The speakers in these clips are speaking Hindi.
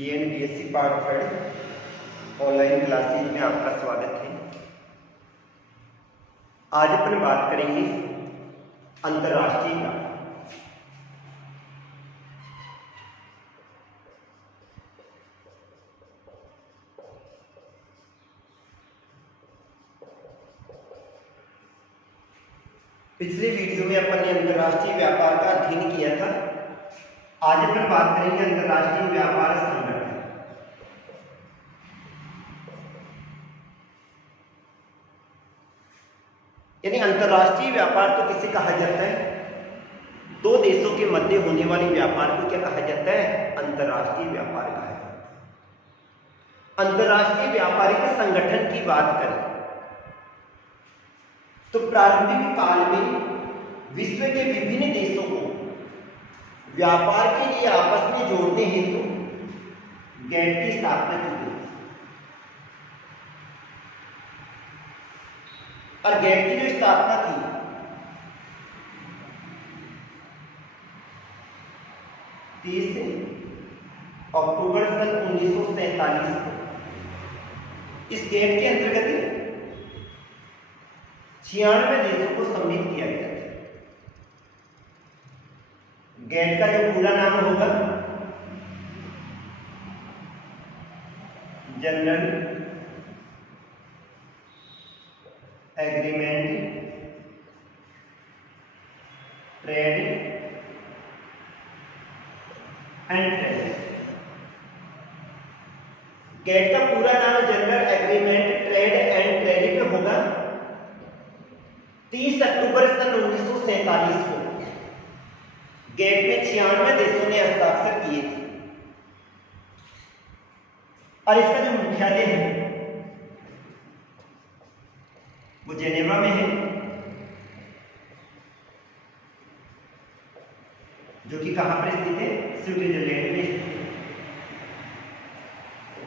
DN BSc part third online classes में आपका स्वागत है। आज अपन बात करेंगे अंतर्राष्ट्रीय व्यापार। पिछले वीडियो में अपन ने अंतर्राष्ट्रीय व्यापार का अध्ययन किया था। आज अपन बात करेंगे अंतर्राष्ट्रीय व्यापार संगठन। यानी अंतर्राष्ट्रीय व्यापार तो किसे कहा जाता है? दो देशों के मध्य होने वाले व्यापार को क्या कहा जाता है? अंतर्राष्ट्रीय व्यापार कहा जाता है। अंतर्राष्ट्रीय व्यापारिक संगठन की बात करें तो प्रारंभिक काल में विश्व के विभिन्न देशों को व्यापार के लिए आपस में जोड़ने हेतु गैट की स्थापना की गई और गैट की जो स्थापना थी तीस अक्टूबर सन 1947 को इस गैट के अंतर्गत 96 देशों को सम्मिलित किया गया। गैट का जो पूरा नाम होगा general agreement trade and trade. GATT का पूरा नाम general agreement trade and trade में होगा। 30 अक्टूबर सन 1947 को गैट में 96 देशों ने हस्ताक्षर किए थे और इसका जो मुख्यालय है वो जेनेवा में है, जो कि कहां पर स्थित है? स्विट्जरलैंड में स्थित है।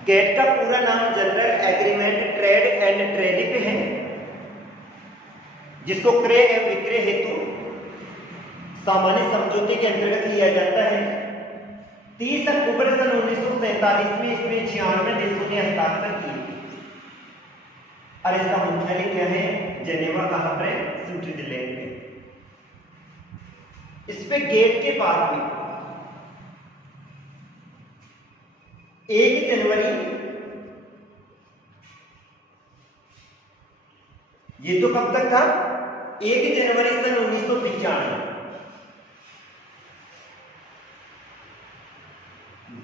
गैट का पूरा नाम general agreement trade and trade है, जिसको क्रय एवं विक्रय हेतु सामान्य समझौते के अंतर्गत लिया जाता है। 30 अक्टूबर सन 1947 में इसमें 96 देशों ने हस्ताक्षर किए और इसका मुख्यालय क्या है? जेनेवा। कहां पर है? स्विट्जरलैंड में। इस पे गेट के बाद में 1 जनवरी, ये तो कब तक था? 1 जनवरी सन 1995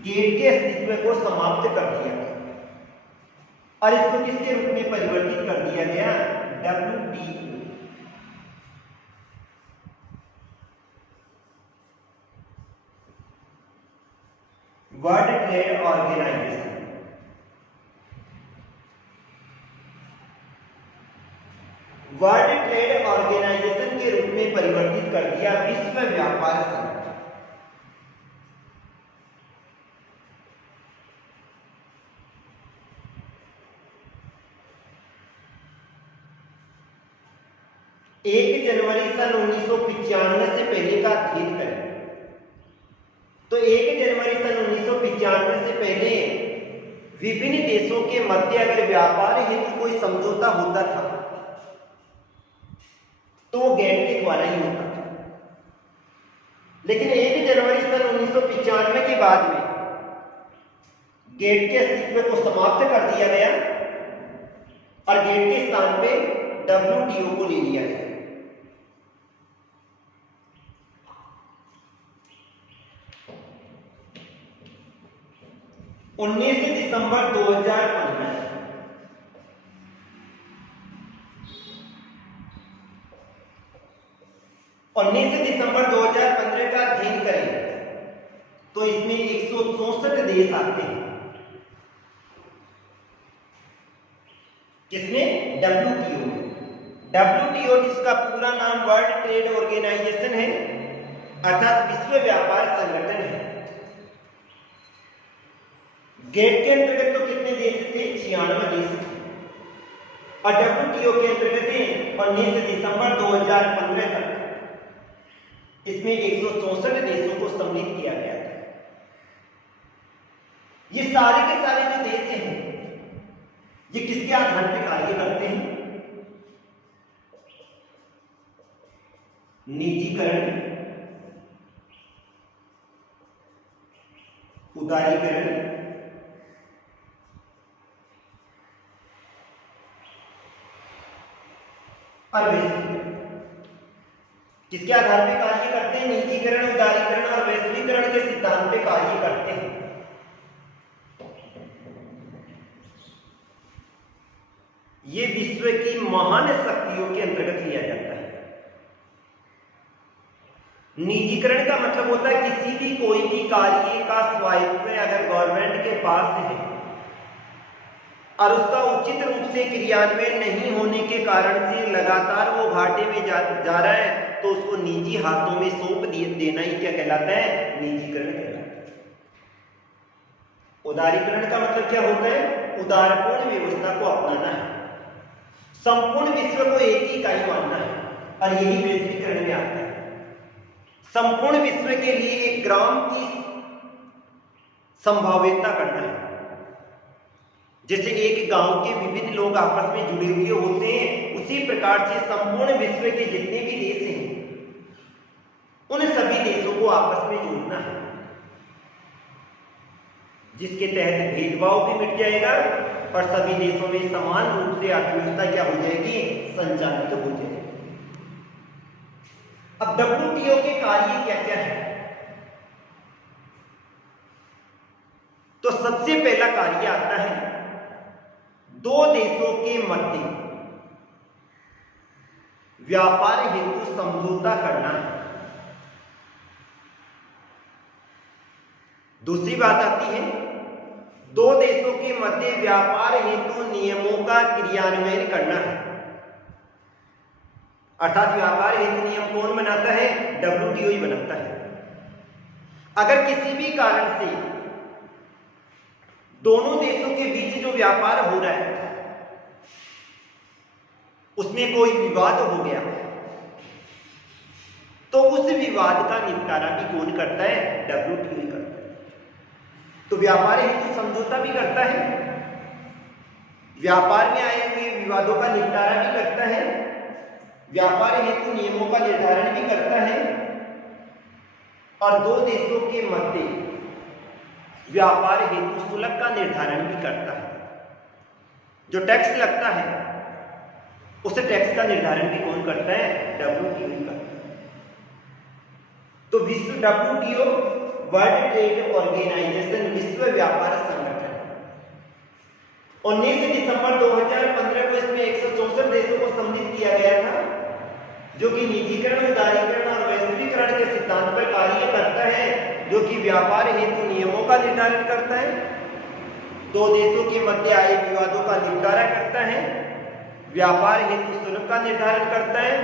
गेट के अस्तित्व को समाप्त कर दिया और इसको किसके रूप में परिवर्तित कर दिया गया? WTO। World trade organisation. World trade organisation के रूप में परिवर्तित कर दिया विश्व व्यापार संगठन। एक जनवरी सन 1995 से पहले का अध्ययन करें तो 1 जनवरी सन 1995 से पहले विभिन्न देशों के मध्य अगर व्यापार हेतु कोई समझौता होता था तो वो गैट के द्वारा ही होता था। लेकिन 1 जनवरी सन 1995 के बाद में गैट के अस्तित्व को समाप्त कर दिया गया और गैट के स्थान पे WTO को ले लिया गया। दिसंबर 2015 दिसंबर 2015 का अध्ययन करें तो इसमें 164 देश आते हैं। किसमें? WTO में। WTO जिसका पूरा नाम वर्ल्ड ट्रेड ऑर्गेनाइजेशन है, अर्थात विश्व व्यापार संगठन है। गेट के अंतर्गत तो कितने देश थे? 96 देश थे और WTO के अंतर्गत 19 दिसंबर 2015 तक इसमें 164 देशों को सम्मिलित किया गया था। ये सारे के सारे जो देश हैं ये किसके आधार पर कार्य करते हैं? निजीकरण, उदारीकरण और वैश्वीकरण। किसके आधार पे कार्य करते हैं? निजीकरण, उदारीकरण और वैश्वीकरण के सिद्धांत पे कार्य करते हैं। ये विश्व की महान शक्तियों के अंतर्गत लिया जाता है। निजीकरण का मतलब होता है किसी भी कोई भी कार्य का स्वायत्त अगर गवर्नमेंट के पास है और उसका उचित रूप से क्रियान्वयन नहीं होने के कारण से लगातार वो घाटे में जा रहा है तो उसको निजी हाथों में सौंप देना ही क्या कहलाता है? निजीकरण कहलाता है। उदारीकरण का मतलब क्या होता है? उदारपूर्ण व्यवस्था को अपनाना है, संपूर्ण विश्व को एक ही इकाई मानना है और यही वैश्वीकरण में आता है। संपूर्ण विश्व के लिए एक ग्राम की संभाव्यता करना है। जैसे एक गांव के विभिन्न लोग आपस में जुड़े हुए होते हैं, उसी प्रकार से संपूर्ण विश्व के जितने भी देश हैं उन सभी देशों को आपस में जोड़ना है, जिसके तहत भेदभाव भी मिट जाएगा और सभी देशों में समान रूप से अर्थव्यवस्था क्या हो जाएगी? संचालित हो जाएगी। अब WTO के कार्य क्या क्या है? तो सबसे पहला कार्य आता है दो देशों के मध्य व्यापार हेतु समझौता करना है। दूसरी बात आती है दो देशों के मध्य व्यापार हेतु नियमों का क्रियान्वयन करना है। अर्थात व्यापार हेतु नियम कौन बनाता है? WTO ही बनाता है। अगर किसी भी कारण से दोनों देशों के बीच जो व्यापार हो रहा है उसमें कोई विवाद हो गया तो उस विवाद का निपटारा भी कौन करता है? WTO ही करता है। तो व्यापार हेतु समझौता भी करता है, व्यापार में आए हुए विवादों का निपटारा भी करता है, व्यापार हेतु नियमों का निर्धारण भी करता है और दो देशों के मध्य व्यापार हेतु शुल्क का निर्धारण भी करता है। जो टैक्स लगता है उस टैक्स का निर्धारण भी कौन करता है? WTO करता है। तो विश्व WTO वर्ल्ड ट्रेड ऑर्गेनाइजेशन, विश्व व्यापार संगठन, 19 दिसंबर 2015 को इसमें 164 देशों को सम्मिलित किया गया था, जो कि निजीकरण, उदारीकरण और वैश्वीकरण के सिद्धांत पर कार्य करता है, जो कि व्यापार हेतु नियमों का निर्धारण करता है, दो देशों के मध्य आए विवादों का निपटारा करता है, व्यापार हेतु शुल्क का निर्धारण करता है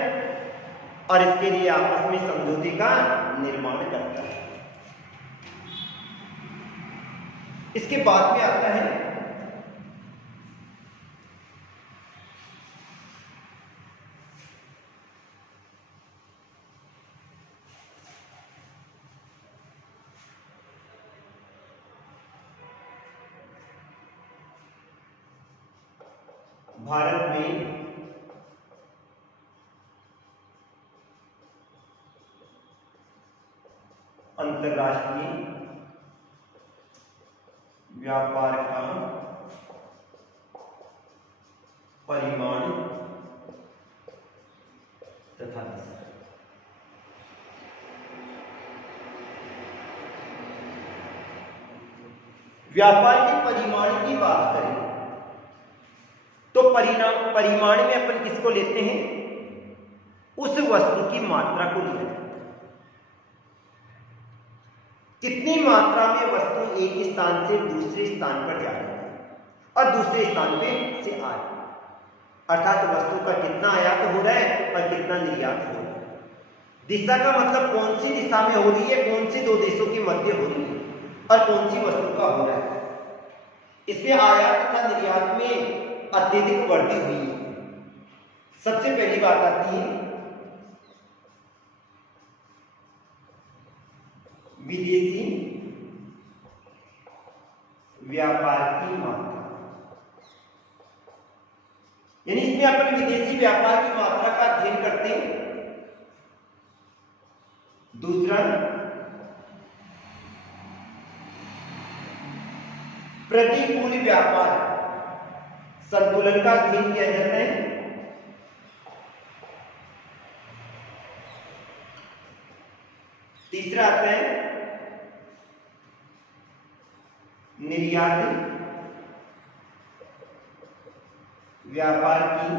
और इसके लिए आपस में समझौते का निर्माण करता है। इसके बाद में आता है भारत में अंतर्राष्ट्रीय व्यापार का परिमाण तथा व्यापार के परिमाण की बात करें तो परिमाण में अपन किसको लेते हैं? उस वस्तु की मात्रा को लिया जाता है। कितनी मात्रा में वस्तु एक स्थान से दूसरे स्थान पर जा रही है और दूसरे स्थान पे से आ रही है, अर्थात वस्तु का कितना आयात हो रहा है और कितना निर्यात हो रहा है। दिशा का मतलब कौन सी दिशा में हो रही है, कौन सी दो देशों के मध्य हो रही है और कौन सी वस्तु का हो रहा है। इसमें आयात तथा निर्यात में अत्यधिक वृद्धि हुई है। सबसे पहली बात आती है विदेशी व्यापार की मात्रा, यानी इसमें अपन विदेशी व्यापार की मात्रा का अध्ययन करते हैं। दूसरा, प्रतिकूल व्यापार संतुलन का अध्ययन किया जाता है। तीसरा आता है निर्यात व्यापार की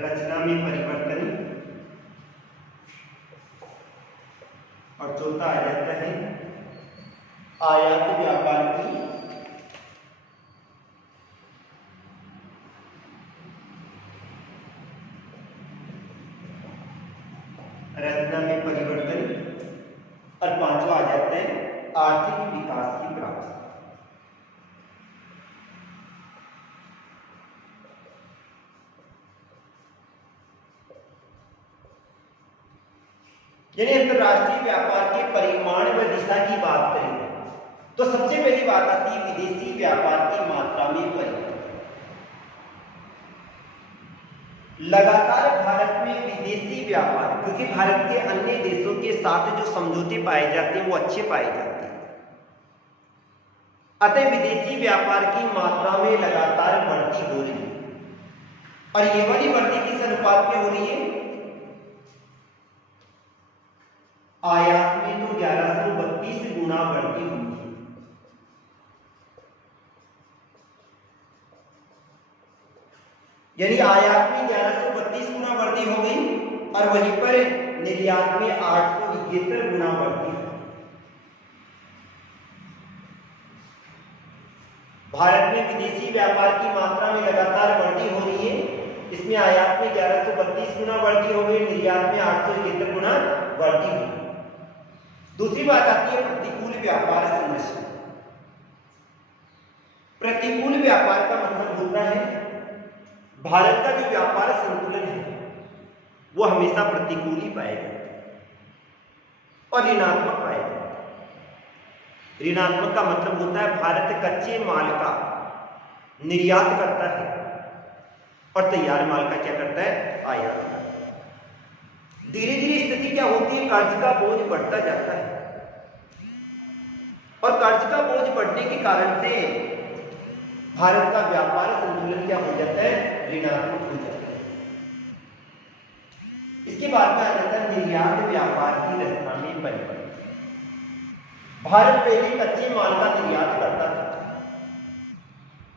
रचना में परिवर्तन, और चौथा आ जाता है आयात व्यापार की रचना में परिवर्तन, और पांचवा आ जाता है आर्थिक विकास की प्राप्ति। यानी अंतरराष्ट्रीय व्यापार के परिमाण व दिशा की बात करें तो सबसे पहली बात आती है विदेशी व्यापार की मात्रा में परिवर्तन। लगातार भारत में विदेशी व्यापार, क्योंकि भारत के अन्य देशों के साथ जो समझौते पाए जाते हैं वो अच्छे पाए जाते हैं, अतः विदेशी व्यापार की मात्रा में लगातार बढ़ती हो रही है। और ये वाली बढ़ती किस अनुपात में हो रही है? आयात में तो 1132 गुना बढ़ती हुई है। यानी आयात में 1132 गुना वृद्धि हो गई और वहीं पर निर्यात में 871 गुना वृद्धि है। भारत में विदेशी व्यापार की मात्रा में लगातार वृद्धि हो रही है। इसमें आयात में 1132 गुना वृद्धि हो गई, निर्यात में 871 गुना वृद्धि हो गई। दूसरी बात आती है प्रतिकूल व्यापार संरचना। प्रतिकूल व्यापार का मतलब होता है भारत का जो व्यापार संतुलन है वो हमेशा प्रतिकूल ही पाएगा और ऋणात्मक पाएगा। ऋणात्मक का मतलब होता है भारत कच्चे माल का निर्यात करता है और तैयार माल का क्या करता है? आयात करता है। धीरे धीरे स्थिति क्या होती है? कर्ज का बोझ बढ़ता जाता है और कर्ज का बोझ बढ़ने के कारण से भारत का व्यापार संतुलन क्या हो जाता है? ऋणात्मक हो जाता है। इसके बाद में आ जाता है निर्यात व्यापार की रचना में परिवर्तन। भारत पहले कच्चे माल का निर्यात करता था,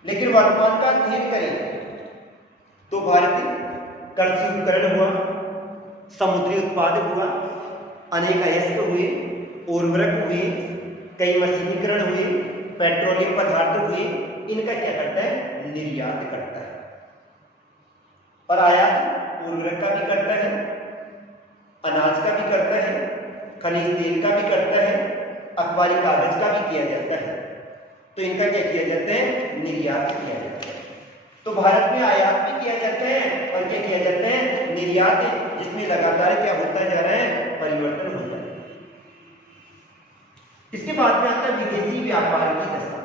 लेकिन वर्तमान का अध्ययन करें तो भारत कृषि उपकरण हुआ, समुद्री उत्पाद हुआ, अनेक अयस्क हुए, उर्वरक हुए, कई मशीनीकरण हुए, पेट्रोलियम पदार्थ हुए, इनका क्या करता है? निर्यात करता है। और आयात उर्वरक का भी करता है, अनाज का भी करता है, खनिज तेल का भी करता है, अखबारी कागज का भी किया जाता है। तो इनका क्या किया जाता है? निर्यात किया जाता है। तो भारत में आयात भी किया जाता है और क्या किया जाता है? निर्यात, जिसमें लगातार क्या होता जा रहा है? परिवर्तन होता है। इसके बाद में आता है विदेशी व्यापार की दशा।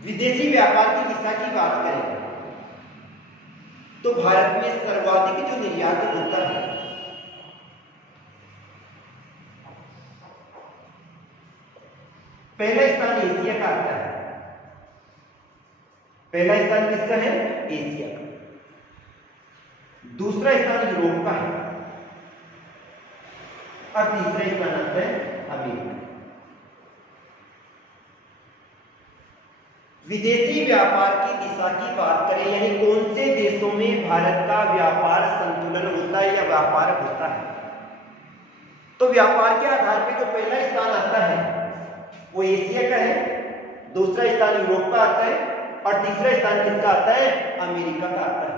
विदेशी व्यापार की दिशा की बात करें तो भारत में सर्वाधिक जो निर्यात होता है पहला स्थान एशिया का आता है। पहला स्थान किसका है? एशिया का। दूसरा स्थान यूरोप का है और तीसरा स्थान आता है अमेरिका। विदेशी व्यापार की दिशा की बात करें, यानी कौन से देशों में भारत का व्यापार संतुलन होता है या व्यापार होता है, तो व्यापार के आधार पर जो पहला स्थान आता है वो एशिया का है, दूसरा स्थान यूरोप का आता है और तीसरा स्थान किसका आता है? अमेरिका का आता है।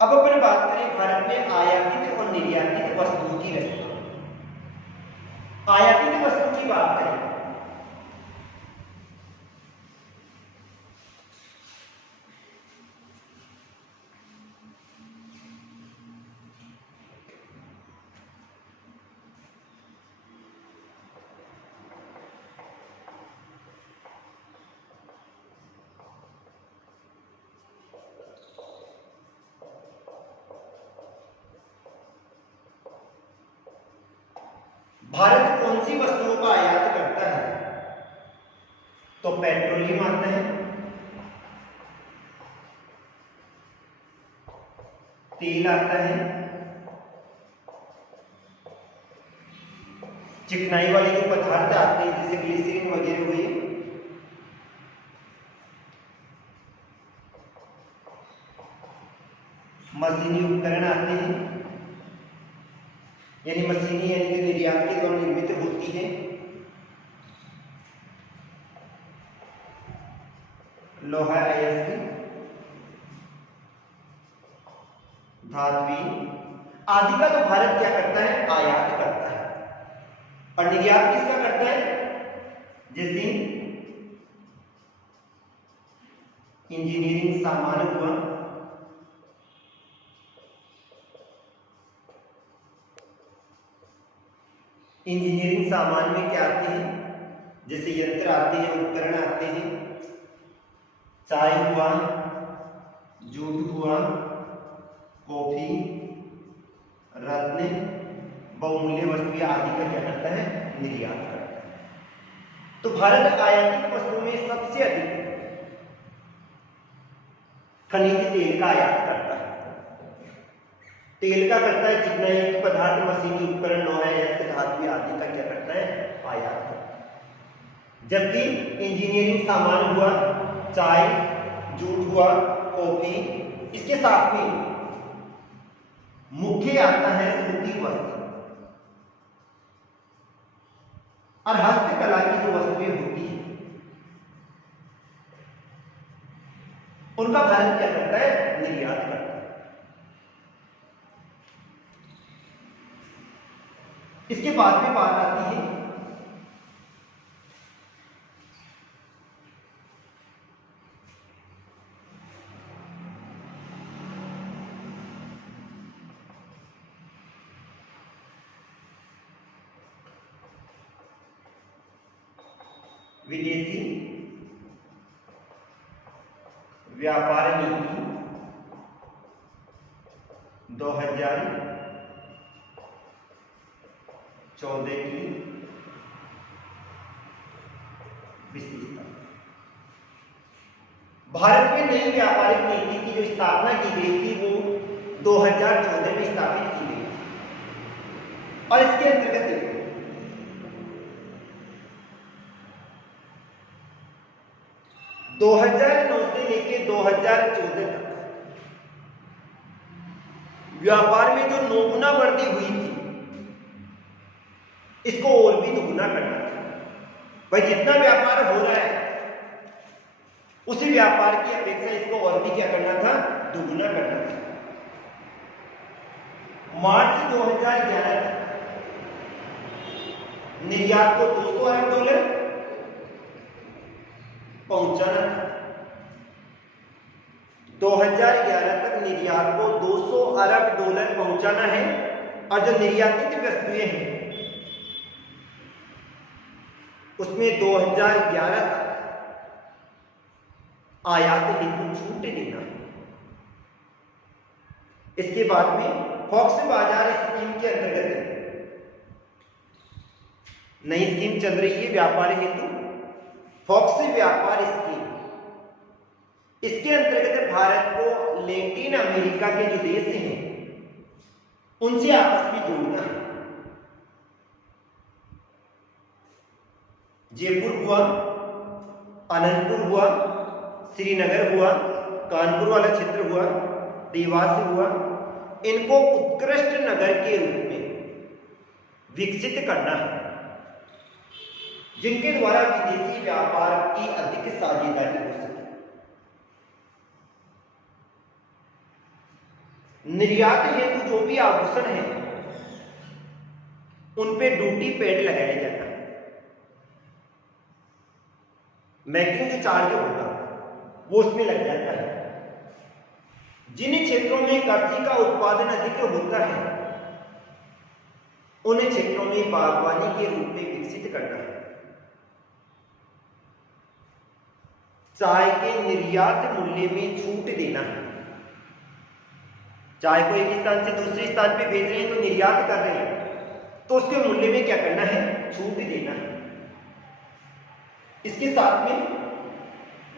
अब अपन बात करें भारत में आयातित और निर्यातित वस्तुओं की रचना। आयातित वस्तु की बात करें भारत कौन सी वस्तुओं का आयात करता है? तो पेट्रोलियम आता है, तेल आता है, चिकनाई वाले जो पदार्थ आते हैं जैसे ग्लिसरीन वगैरह हुए, मशीनी उपकरण आते हैं, यानी मशीनी यानी जो निर्यात के द्वारा निर्मित होती है, लोहा अयस्क, धात्वी आदि का तो भारत क्या करता है? आयात करता है। और निर्यात किसका करता है? जैसे इंजीनियरिंग सामान हुआ, इंजीनियरिंग सामान में क्या आते हैं? जैसे यंत्र आते हैं, उपकरण आते हैं, चाय हुआ, जूट हुआ, कॉफी, रत्न, बहुमूल्य वस्तुएं आदि का क्या करता है? निर्यात करता है। तो भारत आयातित वस्तुओं में सबसे अधिक खनिज तेल का आयात करता है। तेल का करता है चिकनाई पदार्थ, मशीनी उपकरण, लोहा अयस्क, धातु आदि का क्या करता है? आयात करता है। जबकि इंजीनियरिंग सामान हुआ, चाय, जूट हुआ, कॉफी, इसके साथ में मुख्य आता है सूती वस्त्र और हस्तकला की जो वस्तुएं होती हैं उनका भारत क्या करता है? निर्यात करता है। इसके बाद में बात आती है विदेशी व्यापार नीति 2014 की विशेषता। भारत में नई व्यापारिक नीति की जो स्थापना की गई थी वो 2014 में स्थापित की गई और इसके अंतर्गत 2009 से लेकर 2014 तक व्यापार में जो नौगुना वृद्धि हुई थी इसको और भी दुगुना करना था। भाई जितना व्यापार हो रहा है उसी व्यापार की अपेक्षा इसको और भी क्या करना था? दुगुना करना था। मार्च 2011 तक निर्यात को $200 अरब पहुंचाना था। 2011 तक निर्यात को $200 अरब पहुंचाना है और जो निर्यातित वस्तुएं हैं उसमें 2011 तक आयात हेतु छूट देना है। इसके बाद में फॉक्स बाजार स्कीम के अंतर्गत नई स्कीम चल रही है व्यापार हेतु, फॉक्स व्यापार स्कीम। इसके अंतर्गत भारत को लैटिन अमेरिका के जो देश हैं उनसे आपस में जोड़ना है। जयपुर हुआ, अनंतपुर हुआ, श्रीनगर हुआ, कानपुर वाला क्षेत्र हुआ, देवास हुआ, इनको उत्कृष्ट नगर के रूप में विकसित करना है जिनके द्वारा विदेशी व्यापार की अधिक साझेदारी हो सके। निर्यात हेतु जो भी आभूषण है उन पे ड्यूटी पेड लगाया जाता है। मेकिंग जो चार्ज होगा वो उसमें लग जाता है। जिन क्षेत्रों में कृषि का उत्पादन अधिक होता है उन क्षेत्रों में बागवानी के रूप में विकसित करना है। चाय के निर्यात मूल्य में छूट देना है। चाय को एक स्थान से दूसरे स्थान पे भेज रहे हैं तो निर्यात कर रहे हैं तो उसके मूल्य में क्या करना है, छूट देना है। इसके साथ में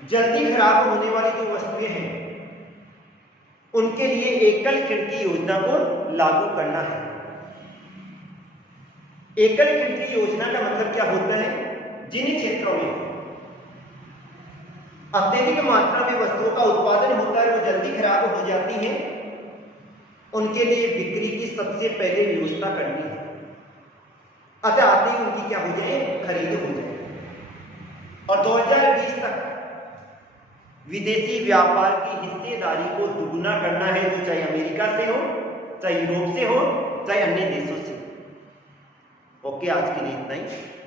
जल्दी खराब होने वाली जो वस्तुएं हैं उनके लिए एकल खिड़की योजना को लागू करना है। एकल खिड़की योजना का मतलब क्या होता है, जिन क्षेत्रों में अत्यधिक मात्रा में वस्तुओं का उत्पादन होता है, वो जल्दी खराब हो जाती है, उनके लिए बिक्री की सबसे पहले व्यवस्था करनी है। अतः आते ही उनकी क्या हो जाए, खरीद हो जाए। और 2020 तक विदेशी व्यापार की हिस्सेदारी को दुगुना करना है, जो चाहे अमेरिका से हो, चाहे यूरोप से हो, चाहे अन्य देशों से। ओके, आज के लिए इतना ही।